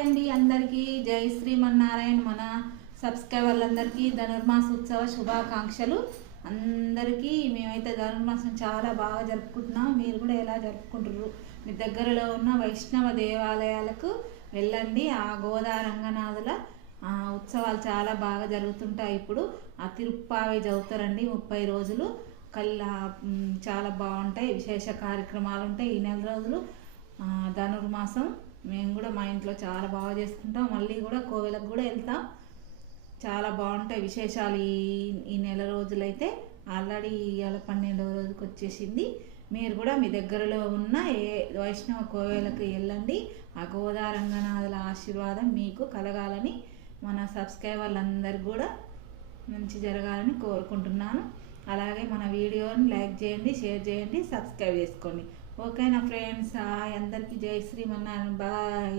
అండి అందరికీ జై శ్రీమన్నారాయణ. మన సబ్స్క్రైబర్లందరికీ ధనుర్మాస ఉత్సవ శుభాకాంక్షలు. అందరికీ మేమైతే ధనుర్మాసం చాలా బాగా జరుపుకుంటున్నాం. మీరు కూడా ఎలా జరుపుకుంటారు? మీ దగ్గరలో ఉన్న వైష్ణవ దేవాలయాలకు వెళ్ళండి. ఆ గోదా రంగనాథుల ఉత్సవాలు చాలా బాగా జరుగుతుంటాయి. ఇప్పుడు ఆ తిరుప్పావి చదువుతారండి 30 రోజులు కల్లా. చాలా బాగుంటాయి, విశేష కార్యక్రమాలు ఉంటాయి ఈ నెల రోజులు. ధనుర్మాసం మేము కూడా మా ఇంట్లో చాలా బాగా చేసుకుంటాం. మళ్ళీ కూడా కోవెలకు కూడా వెళ్తాం. చాలా బాగుంటాయి విశేషాలు ఈ నెల రోజులైతే. ఆల్రెడీ ఇవాళ 12వ రోజుకి వచ్చేసింది. మీరు కూడా మీ దగ్గరలో ఉన్న ఏ వైష్ణవ కోవెలకు వెళ్ళండి. ఆ గోదా రంగనాథుల ఆశీర్వాదం మీకు కలగాలని, మన సబ్స్క్రైబర్లందరూ కూడా మంచి జరగాలని కోరుకుంటున్నాను. అలాగే మన వీడియోని లైక్ చేయండి, షేర్ చేయండి, సబ్స్క్రైబ్ చేసుకోండి. ఓకేనా ఫ్రెండ్స్? అందరికీ జై శ్రీమన్నారాయణ. బాయ్.